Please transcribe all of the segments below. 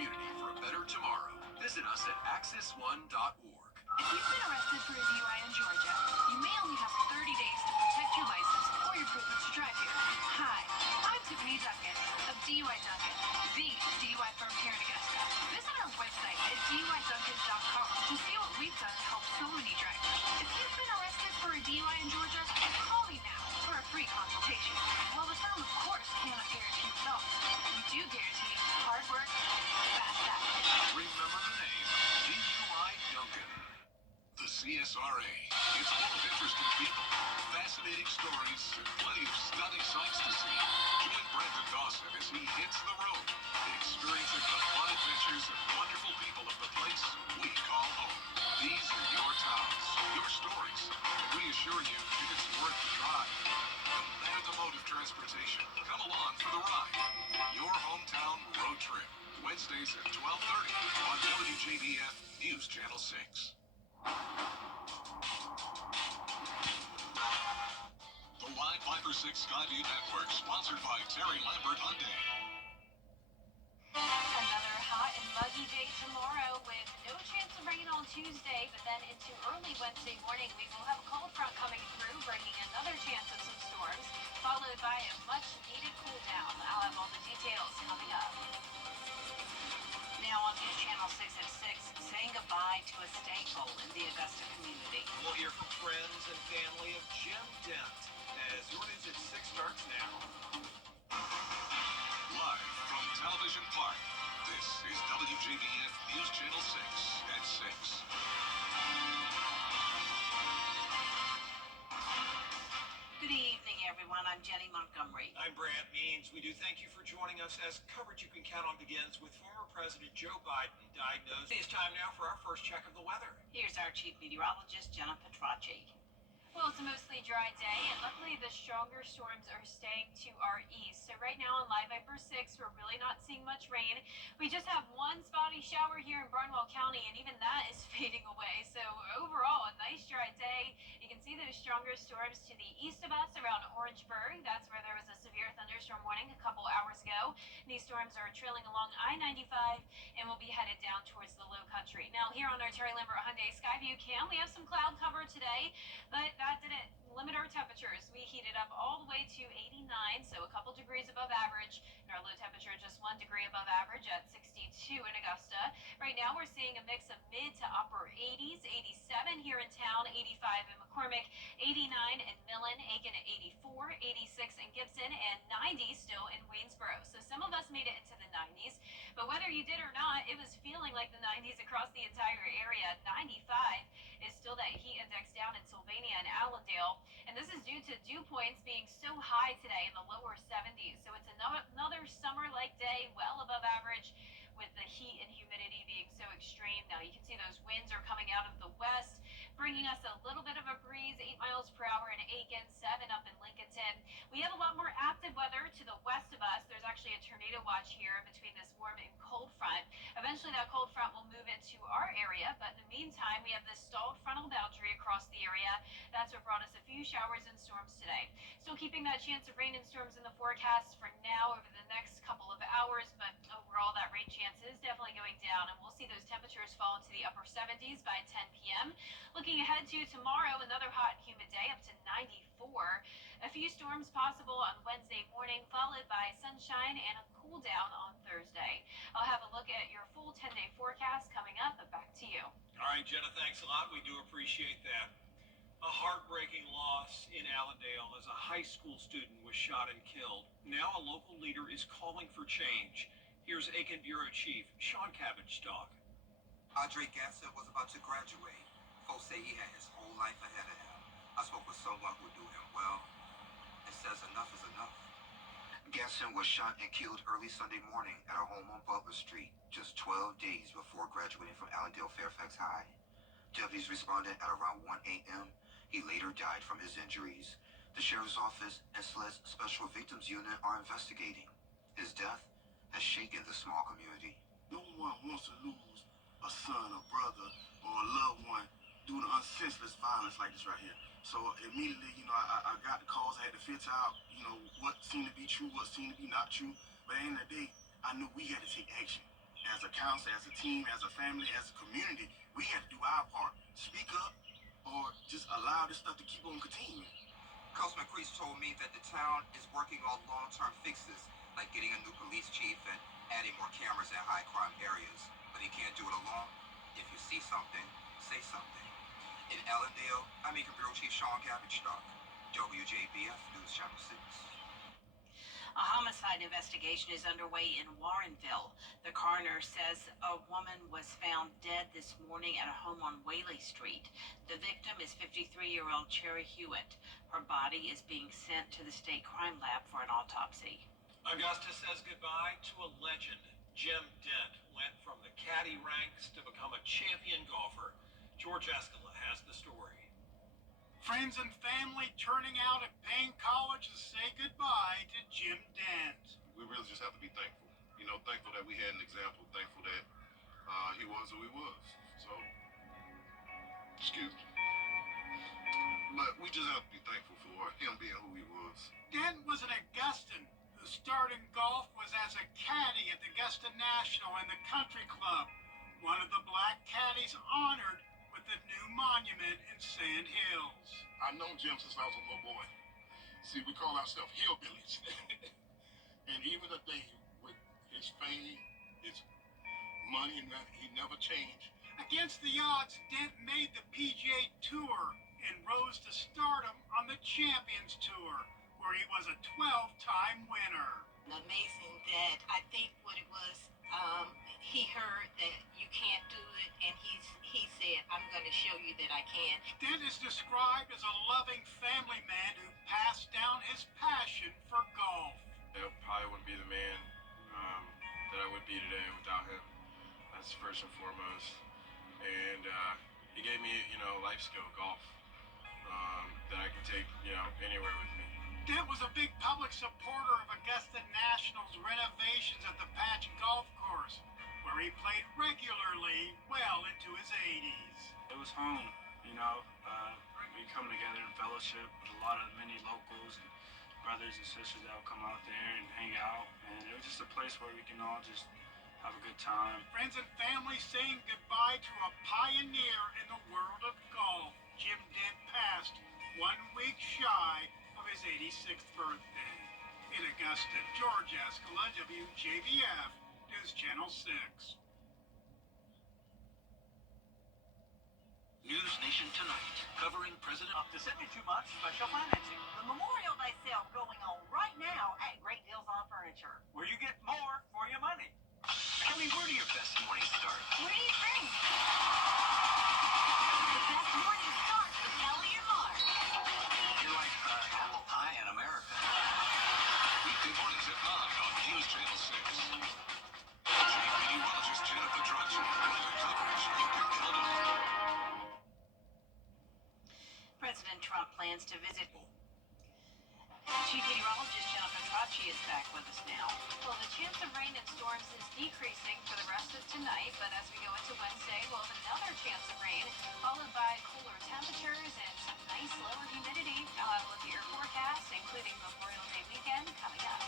community for a better tomorrow. Visit us at axis1.org. If you've been arrested for a DUI in Georgia, you may only have 30 days to protect your license or your privilege to drive here. Hi, I'm Tiffany Duncan of DUI Duncan, the DUI firm here in Augusta. Visit our website at DUIDuncan.com to see what we've done to help so many drivers. If you've been arrested for a DUI in Georgia, call me now for a free consultation. While the firm, of course, cannot guarantee results, we do guarantee hard work, fast action. Remember the name, DUI Duncan. The CSRA. It's full of interesting people, fascinating stories, and plenty of stunning sights to see. Join Brandon Dawson as he hits the road, experiencing the fun adventures and wonderful people of the place we call home. These are your towns, your stories, and we assure you it's worth the drive. No matter the mode of transportation, come along for the ride. Your hometown road trip. Wednesdays at 12:30 on WJBF News Channel 6. The Y5 6 Skyview Network, sponsored by Terry Lambert Hyundai. Another hot and muggy day tomorrow with no chance of rain on Tuesday, but then into early Wednesday morning we will have a cold front coming through, bringing another chance of some storms, followed by a much needed cool down. I'll have all the details coming up. Now on News Channel 6 at 6, saying goodbye to a staple in the Augusta community. We'll hear from friends and family of Jim Dent as your News at 6 starts now. Live from Television Park, this is WJBF News Channel 6 at 6. Good evening, everyone. I'm Jenny Montgomery. I'm Brad Means. We do thank you for joining us as coverage you can count on begins with former President Joe Biden diagnosed. It's time now for our first check of the weather. Here's our chief meteorologist, Jenna Petracci. Well, it's a mostly dry day, and luckily the stronger storms are staying to our east. So right now on Live Viper 6, we're really not seeing much rain. We just have one spotty shower here in Barnwell County, and even that is fading away. So overall, a nice dry day. You can see those stronger storms to the east of us around Orangeburg. That's where there was a severe thunderstorm warning a couple hours ago. These storms are trailing along I-95 and will be headed down towards the low country. Now here on our Terry Lambert Hyundai Skyview cam, we have some cloud cover today, but that didn't limit our temperatures. We heated up all the way to 89, so a couple degrees above average, and our low temperature just 1 degree above average at 62 in Augusta. Right now we're seeing a mix of mid to upper 80s, 87 here in town, 85 in McCormick, 89 in Millen, Aiken at 84, 86 in Gibson, and 90 still in Waynesboro. So some of us made it into the 90s, but whether you did or not, it was feeling like the 90s across the entire area. 95 is still that heat index down in Sylvania and Allendale, and this is due to dew points being so high today in the lower 70s. So it's another summer-like day, well above average, with the heat and humidity being so extreme. Now you can see those winds are coming out of the west, bringing us a little bit of a breeze, 8 miles per hour in Aiken, 7 up in Lincolnton. We have a lot more active weather to the west of us. There's actually a tornado watch here between this warm and cold front. Eventually that cold front will move into our area, but in the meantime we have this stalled frontal boundary across the area. That's what brought us a few showers and storms today. Still keeping that chance of rain and storms in the forecast for now over the next couple of hours, but overall that rain chance is definitely going down, and we'll see those temperatures fall into the upper 70s by 10 p.m. Looking ahead to tomorrow, another hot and humid day up to 94. A few storms possible on Wednesday morning, followed by sunshine and a cool down on Thursday. I'll have a look at your full 10-day forecast coming up, but back to you. All right, Jenna, thanks a lot. We do appreciate that. A heartbreaking loss in Allendale as a high school student was shot and killed. Now a local leader is calling for change. Here's Aiken Bureau Chief Sean Cabbage-Stock. Andre Gasson was about to graduate. Folks say he had his whole life ahead of him. I spoke with someone who knew him well and says enough is enough. Gasson was shot and killed early Sunday morning at a home on Butler Street, just 12 days before graduating from Allendale Fairfax High. Deputies responded at around 1 a.m. He later died from his injuries. The Sheriff's Office and SLED's Special Victims Unit are investigating. His death has shaken the small community. No one wants to lose a son, a brother, or a loved one due to unsenseless violence like this right here. So immediately, I got the calls. I had to filter out, what seemed to be true, what seemed to be not true. But at the end of the day, I knew we had to take action. as a council, as a team, as a family, as a community, we have to do our part. Speak up or just allow this stuff to keep on continuing. Councilman Crease told me that the town is working on long-term fixes, like getting a new police chief and adding more cameras in high-crime areas. But he can't do it alone. If you see something, say something. In Allendale, I'm Macon Bureau Chief Sean Cabbage-Stock, WJBF News Channel 6. A homicide investigation is underway in Warrenville. The coroner says a woman was found dead this morning at a home on Whaley Street. The victim is 53-year-old Cherry Hewitt. Her body is being sent to the state crime lab for an autopsy. Augusta says goodbye to a legend. Jim Dent went from the caddy ranks to become a champion golfer. George Escala has the story. Friends and family turning out at Payne College to say goodbye to Jim Dent. We really just have to be thankful. You know, thankful that we had an example, thankful that he was who he was. So, excuse me. But we just have to be thankful for him being who he was. Dent was an Augustan who started golf was as a caddy at the Augusta National and the Country Club, one of the black caddies honored with the new monument in Sand Hills. I know Jim since I was a little boy. See, we call ourselves hillbillies. And even today, with his fame, his money, and that, he never changed. Against the odds, Dent made the PGA Tour and rose to stardom on the Champions Tour, where he was a 12-time winner. Amazing that I think what it was, he heard that you can't do it, and he said, I'm going to show you that I can. Dent is described as a loving family man who passed down his passion for golf. I probably wouldn't be the man that I would be today without him. That's first and foremost. And he gave me, life skill, golf, that I can take, anywhere with me. Dent was a big public supporter of Augusta National's renovations at the Patch Golf Course, where he played regularly well into his 80s. It was home, we come together in fellowship with a lot of many locals and brothers and sisters that will come out there and hang out, and it was just a place where we can all just have a good time. Friends and family saying goodbye to a pioneer in the world of golf. Jim Dent passed 1 week shy of his 86th birthday. In Augusta, George Escala, WJBF News Channel 6. News Nation Tonight, covering President... Up to 72 months special financing. The Memorial Day sale going on right now at Great Deals on Furniture. Where you get more for your money. Kelly, where do your best mornings start? What do you think? The best morning starts with Kelly and Mark. You're like apple pie in America. Weekday mornings at 9 on News Channel 6. Chief Meteorologist Jenna Petrocci. Weather coverage you can count on. President Trump plans to visit. Chief Meteorologist Jenna Petrocci is back with us now. Well, the chance of rain and storms is decreasing for the rest of tonight, but as we go into Wednesday, we'll have another chance of rain, followed by cooler temperatures and some nice lower humidity. I'll have a look at your forecast, including Memorial Day weekend, coming up.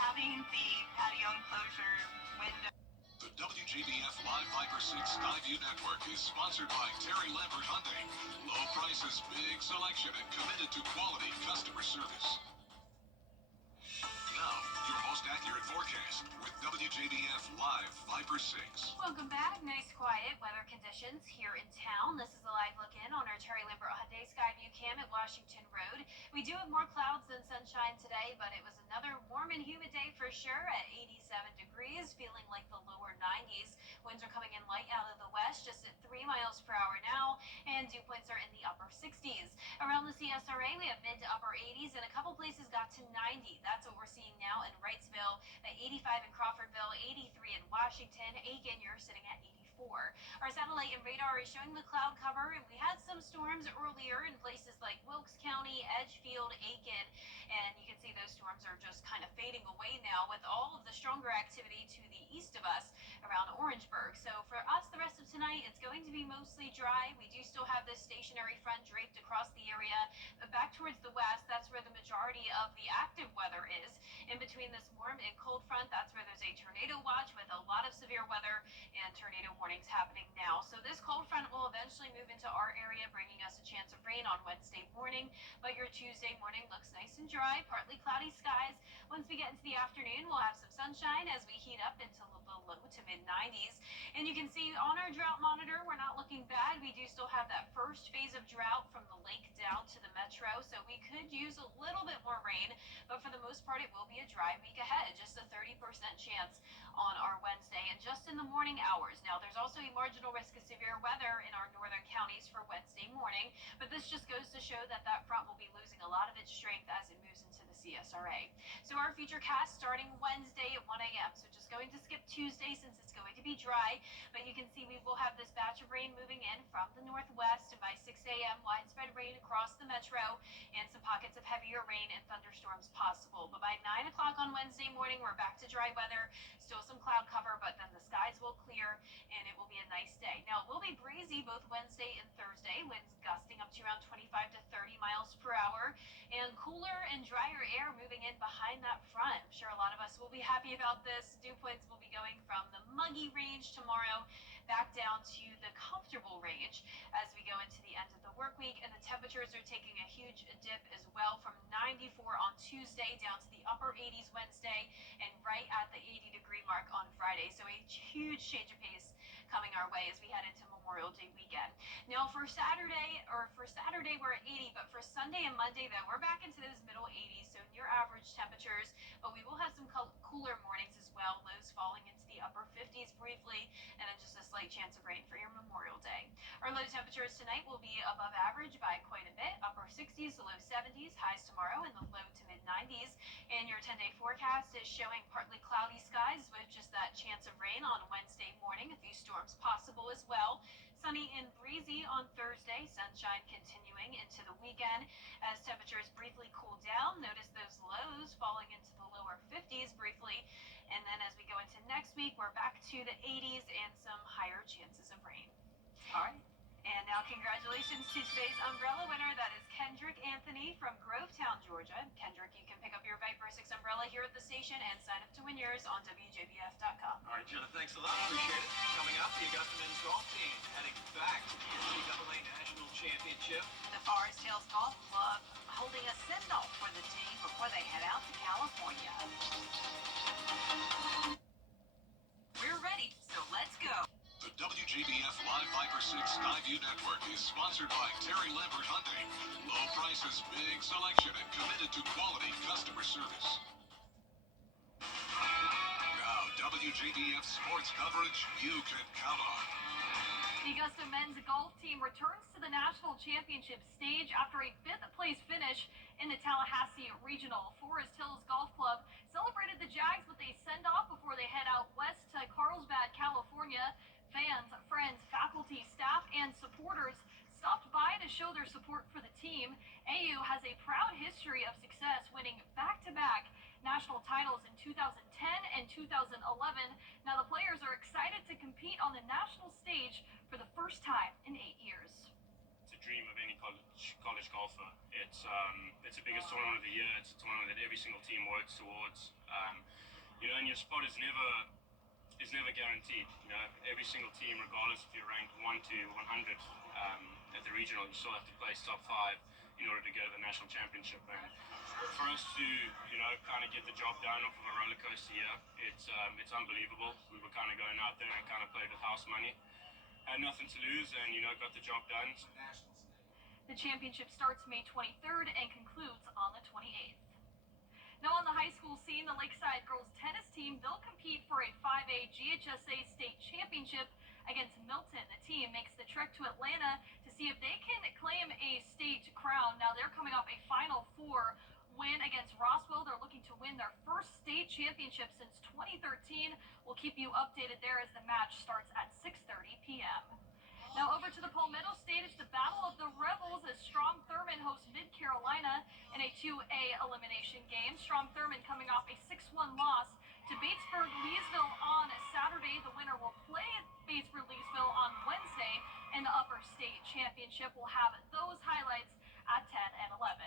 Having the patio enclosure window. The WJBF Live Viper 6 Skyview Network is sponsored by Terry Lambert Hyundai. Low prices, big selection, and committed to quality customer service. Now, your most accurate forecast with WJBF Live Viper 6. Welcome back. Nice, quiet weather conditions here in town. This is a live look in on our Terry Lambert Hyundai Skyview cam at Washington Road. We do have more clouds than sunshine today, but it was another warm and humid day for sure at 87 degrees, feeling like the lower 90s. Winds are coming in light out of the west, just at 3 miles per hour now, and dew points are in the upper 60s. Around the CSRA, we have mid to upper 80s, and a couple places got to 90. That's what we're seeing now in Wrightsville, at 85 in Crawfordville, 83 in Washington. Aiken, you're sitting at 84. Our satellite and radar is showing the cloud cover, and we had some storms earlier in places like Wilkes County, Edgefield, Aiken, and you can see those storms are just kind of fading away now with all of the stronger activity to the east of us around Orangeburg. So for us, the rest of tonight, it's going to be mostly dry. We do still have this stationary front draped across the area, but back towards the west, that's where the majority of the active weather is. In between this warm and cold front, that's where there's a tornado tornado warnings happening now. So this cold front will eventually move into our area, bringing us a chance of rain on Wednesday morning. But your Tuesday morning looks nice and dry, partly cloudy skies. Once we get into the afternoon, we'll have some sunshine as we heat up into the low to mid 90s. And you can see on our drought monitor, we're not looking bad. We do still have that first phase of drought from the lake down to the metro, so we could use a little bit more rain, but for the most part, it will be a dry week ahead. Just a 30% chance on our Wednesday and just in the morning hours. Now, there's also a marginal risk of severe weather in our northern counties for Wednesday morning, but this just goes to show that that front will be losing a lot of its strength as it moves into the CSRA. So our futurecast starting Wednesday at 1 a.m. So just going to skip Tuesday since it's going to be dry, but you can see we will have this batch of rain moving in from the northwest, and by 6 a.m. widespread rain across the metro and some pockets of heavier rain and thunderstorms possible. But by 9 o'clock on Wednesday morning, we're back to dry weather. Still some cloud cover, but then the skies will clear and it will be a nice day. Now, it will be breezy both Wednesday and Thursday, winds gusting up to around 25 to 30 miles per hour, and cooler and drier air moving in behind that front. I'm sure a lot of us will be happy about this. Dew points will be going from the muggy range tomorrow back down to the comfortable range as we go into the end of the work week, and the temperatures are taking a huge dip as well, from 94 on Tuesday down to the upper 80s Wednesday and right at the 80-degree mark on Friday. So a huge change of pace coming our way as we head into Memorial Day weekend. Now for Saturday we're at 80, but for Sunday and Monday though, we're back into those middle 80s, so near average temperatures, but we will have some cooler mornings as well, lows falling into the upper 50s briefly, and then just a slight chance of rain for your Memorial Day. Our low temperatures tonight will be above average by quite a bit, upper 60s to low 70s, highs tomorrow in the low to mid 90s, and your 10-day forecast is showing partly cloudy skies with just that chance of rain on Wednesday morning, a few storms possible as well. Sunny and breezy on Thursday, sunshine continuing into the weekend as temperatures briefly cool down. Notice those lows falling into the lower 50s briefly, and then as we go into next week, we're back to the 80s and some higher chances of rain. All right. And now congratulations to today's umbrella winner. That is Kendrick Anthony from Grovetown, Georgia. Kendrick, you can pick up your Viper 6 umbrella here at the station and sign up to win yours on WJBF.com. All right, Jenna, thanks a lot. Appreciate it. Coming up, the Augusta men's golf team heading back to the NCAA National Championship. The Forest Hills Golf Club holding a send-off for the team before they head out to California. We're ready, so let's go. The WJBF Live Viper 6 Skyview Network is sponsored by Terry Lambert Hyundai. Low prices, big selection, and committed to quality customer service. Now, WJBF sports coverage you can count on. The Augusta men's golf team returns to the national championship stage after a fifth-place finish in the Tallahassee Regional. Forest Hills Golf Club celebrated the Jags with a send-off before they head out west to Carlsbad, California. Fans, friends, faculty, staff, and supporters stopped by to show their support for the team. AU has a proud history of success, winning back-to-back national titles in 2010 and 2011. Now the players are excited to compete on the national stage for the first time in 8 years. It's a dream of any college golfer. It's the biggest tournament of the year. It's a tournament that every single team works towards. And your spot is never guaranteed. Every single team, regardless if you're ranked 1 to 100 at the regional, you still have to place top 5 in order to go to the national championship. And for us to, kind of get the job done off of a roller coaster year, it's unbelievable. We were kind of going out there and kind of played with house money. Had nothing to lose and, got the job done. The championship starts May 23rd and concludes on the 28th. Now on the high school scene, the Lakeside girls tennis team, they'll compete for a 5A GHSA state championship against Milton. The team makes the trek to Atlanta to see if they can claim a state crown. Now they're coming off a Final Four win against Roswell. They're looking to win their first state championship since 2013. We'll keep you updated there as the match starts at 6:30 p.m. Now over to the Palmetto stage, the Battle of the Rebels as Strom Thurmond hosts Mid-Carolina in a 2A elimination game. Strom Thurmond coming off a 6-1 loss to Batesburg-Leesville on Saturday. The winner will play Batesburg-Leesville on Wednesday in the Upper State Championship. We'll have those highlights at 10 and 11.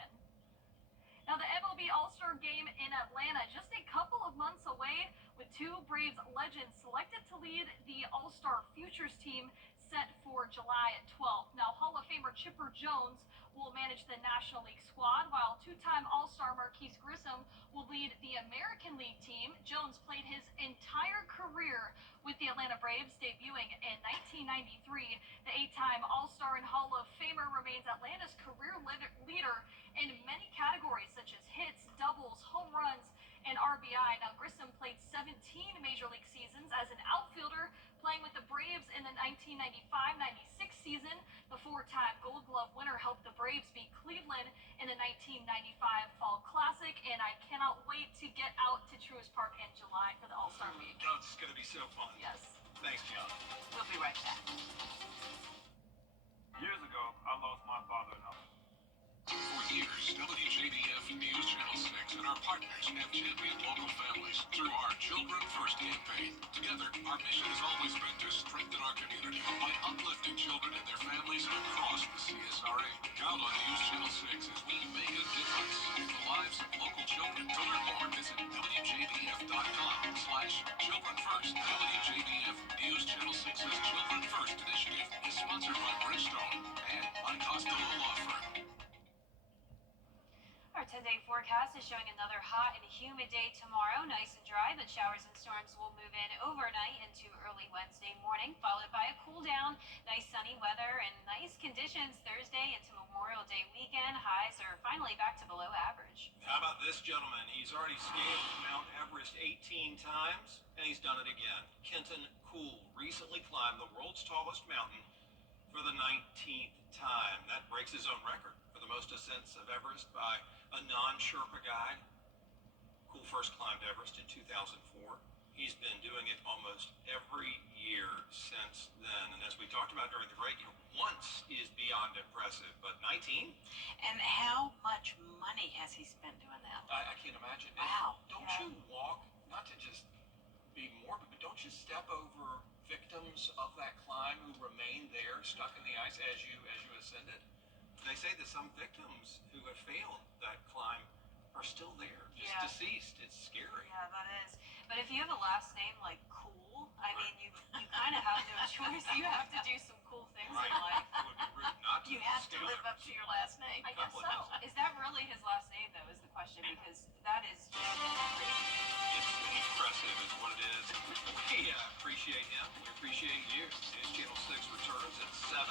Now the MLB All-Star Game in Atlanta, just a couple of months away, with two Braves Braves legend selected to lead the All-Star Futures team set for July 12th. Now, Hall of Famer Chipper Jones will manage the National League squad, while two-time All-Star Marquise Grissom will lead the American League team. Jones played his entire career with the Atlanta Braves, debuting in 1993. The 8-time All-Star and Hall of Famer remains Atlanta's career leader in many categories such as hits, doubles, home runs, and RBI. Now, Grissom played 17 Major League seasons as an outfielder, playing with the Braves in the 1995-96 season. The four-time Gold Glove winner helped the Braves beat Cleveland in the 1995 Fall Classic, and I cannot wait to get out to Truist Park in July for the All-Star Week. Oh, this is going to be so fun. Yes. Thanks, John. We'll be right back. Years ago, I lost my father-in-law. For years, WJBF News Channel 6 and our partners have championed local families through our Children First campaign. Together, our mission has always been to strengthen our community by uplifting children and their families across the CSRA. Count on News Channel 6 as we make a difference in the lives of local children. To learn more, visit WJBF.com/Children First. WJBF News Channel 6's Children First initiative is sponsored by Bridgestone and by Costello Law Firm. Our 10-day forecast is showing another hot and humid day tomorrow. Nice and dry, but showers and storms will move in overnight into early Wednesday morning, followed by a cool down. Nice sunny weather and nice conditions Thursday into Memorial Day weekend. Highs are finally back to below average. How about this gentleman? He's already scaled Mount Everest 18 times, and he's done it again. Kenton Cool recently climbed the world's tallest mountain for the 19th time. That breaks his own record for the most ascents of Everest by a non-Sherpa guide. Cool first climbed Everest in 2004. He's been doing it almost every year since then. And as we talked about during the break, once is beyond impressive, but 19? And how much money has he spent doing that? I can't imagine. Wow. Don't you walk, not to just be morbid, but don't you step over victims of that climb who remain there, stuck in the ice as you ascended? They say that some victims who have failed that climb are still there, just deceased. It's scary. Yeah, that is. But if you have a last name like Cool, I mean, you kind of have no choice. You have to do some cool things Right. in life. It would be rude not to. You have to scale live up to your last name. I guess Couple so. of Is that really his last name, though, is the question, because that is just crazy. It's impressive is what it is. We appreciate him. We appreciate you. News Channel 6 returns at 7.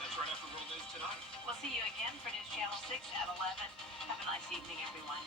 That's right after World News Tonight. We'll see you again for News Channel 6 at 11. Have a nice evening, everyone.